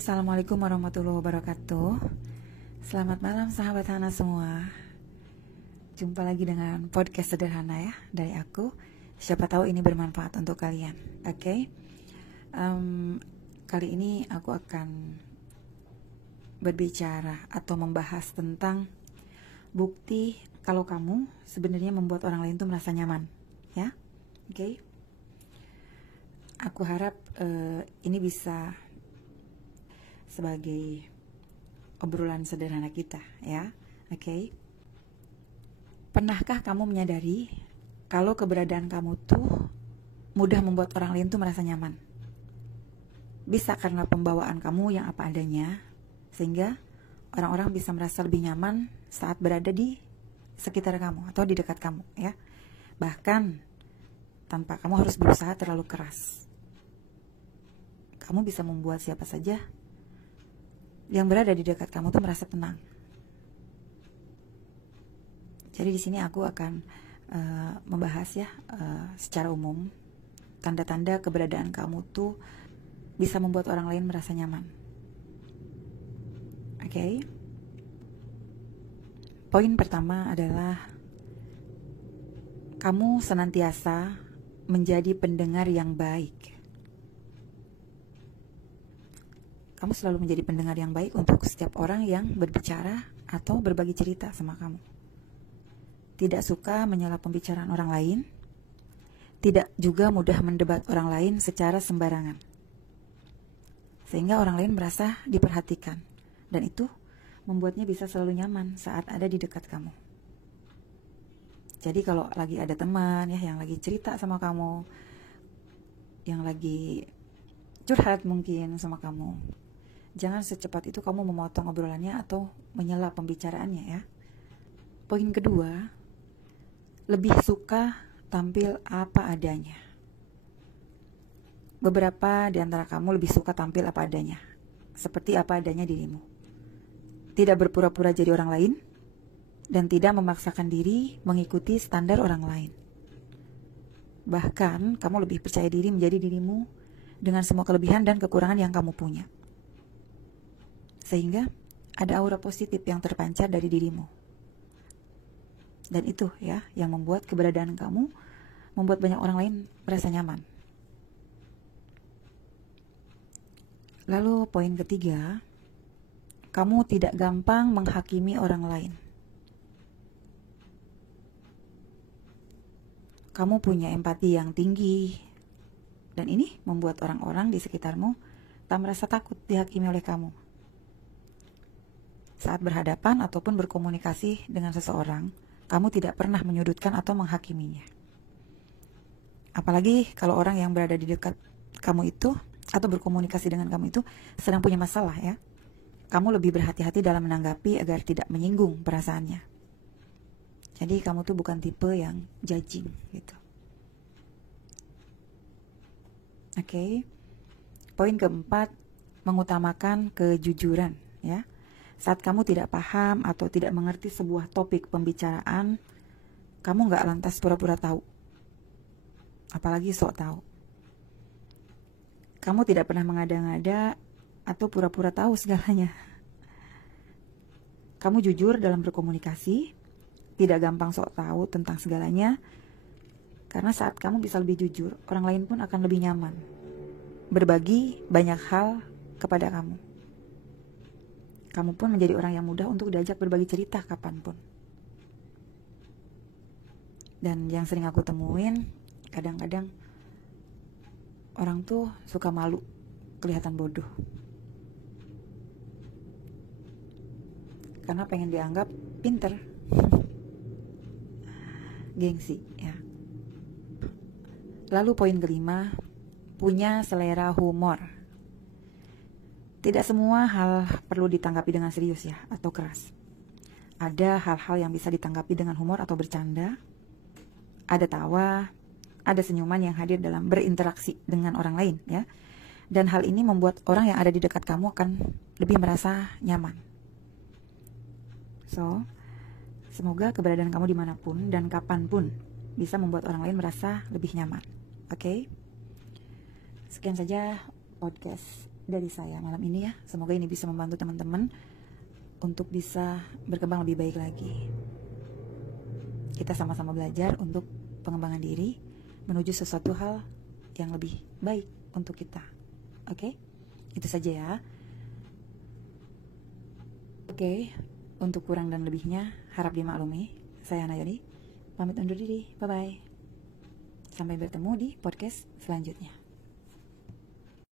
Assalamualaikum warahmatullahi wabarakatuh. Selamat malam sahabat Hana semua. Jumpa lagi dengan podcast sederhana ya dari aku. Siapa tahu ini bermanfaat untuk kalian. Oke. Kali ini aku akan berbicara atau membahas tentang bukti kalau kamu sebenarnya membuat orang lain tuh merasa nyaman, ya. Oke. Aku harap ini bisa sebagai obrolan sederhana kita, ya. Oke. Pernahkah kamu menyadari kalau keberadaan kamu tuh mudah membuat orang lain tuh merasa nyaman? Bisa karena pembawaan kamu yang apa adanya, sehingga orang-orang bisa merasa lebih nyaman saat berada di sekitar kamu atau di dekat kamu, ya. Bahkan tanpa kamu harus berusaha terlalu keras. Kamu bisa membuat siapa saja yang berada di dekat kamu tuh merasa tenang. Jadi di sini aku akan membahas ya secara umum tanda-tanda keberadaan kamu tuh bisa membuat orang lain merasa nyaman. Oke. Poin pertama adalah kamu senantiasa menjadi pendengar yang baik. Kamu selalu menjadi pendengar yang baik untuk setiap orang yang berbicara atau berbagi cerita sama kamu. Tidak suka menyela pembicaraan orang lain, tidak juga mudah mendebat orang lain secara sembarangan. Sehingga orang lain merasa diperhatikan, dan itu membuatnya bisa selalu nyaman saat ada di dekat kamu. Jadi kalau lagi ada teman ya yang lagi cerita sama kamu, yang lagi curhat mungkin sama kamu, jangan secepat itu kamu memotong obrolannya atau menyela pembicaraannya ya. Poin kedua, lebih suka tampil apa adanya. Beberapa di antara kamu lebih suka tampil apa adanya, seperti apa adanya dirimu. Tidak berpura-pura jadi orang lain, dan tidak memaksakan diri mengikuti standar orang lain. Bahkan, kamu lebih percaya diri menjadi dirimu dengan semua kelebihan dan kekurangan yang kamu punya. Sehingga ada aura positif yang terpancar dari dirimu. Dan itu ya yang membuat keberadaan kamu membuat banyak orang lain merasa nyaman. Lalu poin ketiga, kamu tidak gampang menghakimi orang lain. Kamu punya empati yang tinggi, dan ini membuat orang-orang di sekitarmu tak merasa takut dihakimi oleh kamu. Saat berhadapan ataupun berkomunikasi dengan seseorang, kamu tidak pernah menyudutkan atau menghakiminya. Apalagi kalau orang yang berada di dekat kamu itu atau berkomunikasi dengan kamu itu sedang punya masalah ya. Kamu lebih berhati-hati dalam menanggapi agar tidak menyinggung perasaannya. Jadi kamu tuh bukan tipe yang judging gitu. Oke. Poin keempat, mengutamakan kejujuran ya. Saat kamu tidak paham atau tidak mengerti sebuah topik pembicaraan, kamu gak lantas pura-pura tahu. Apalagi sok tahu. Kamu tidak pernah mengada-ngada atau pura-pura tahu segalanya. Kamu jujur dalam berkomunikasi, tidak gampang sok tahu tentang segalanya, karena saat kamu bisa lebih jujur, orang lain pun akan lebih nyaman berbagi banyak hal kepada kamu. Kamu pun menjadi orang yang mudah untuk diajak berbagi cerita kapanpun. Dan yang sering aku temuin, kadang-kadang orang tuh suka malu, kelihatan bodoh. Karena pengen dianggap pinter. Gengsi ya. Lalu poin kelima, punya selera humor. Tidak semua hal perlu ditanggapi dengan serius ya, atau keras. Ada hal-hal yang bisa ditanggapi dengan humor atau bercanda. Ada tawa, ada senyuman yang hadir dalam berinteraksi dengan orang lain ya. Dan hal ini membuat orang yang ada di dekat kamu akan lebih merasa nyaman. So, semoga keberadaan kamu dimanapun dan kapanpun bisa membuat orang lain merasa lebih nyaman. Oke? Sekian saja podcast dari saya malam ini ya. Semoga ini bisa membantu teman-teman untuk bisa berkembang lebih baik lagi. Kita sama-sama belajar untuk pengembangan diri menuju sesuatu hal yang lebih baik untuk kita. Oke? Itu saja ya. Oke, untuk kurang dan lebihnya harap dimaklumi. Saya Nayoni, pamit undur diri. Bye-bye. Sampai bertemu di podcast selanjutnya.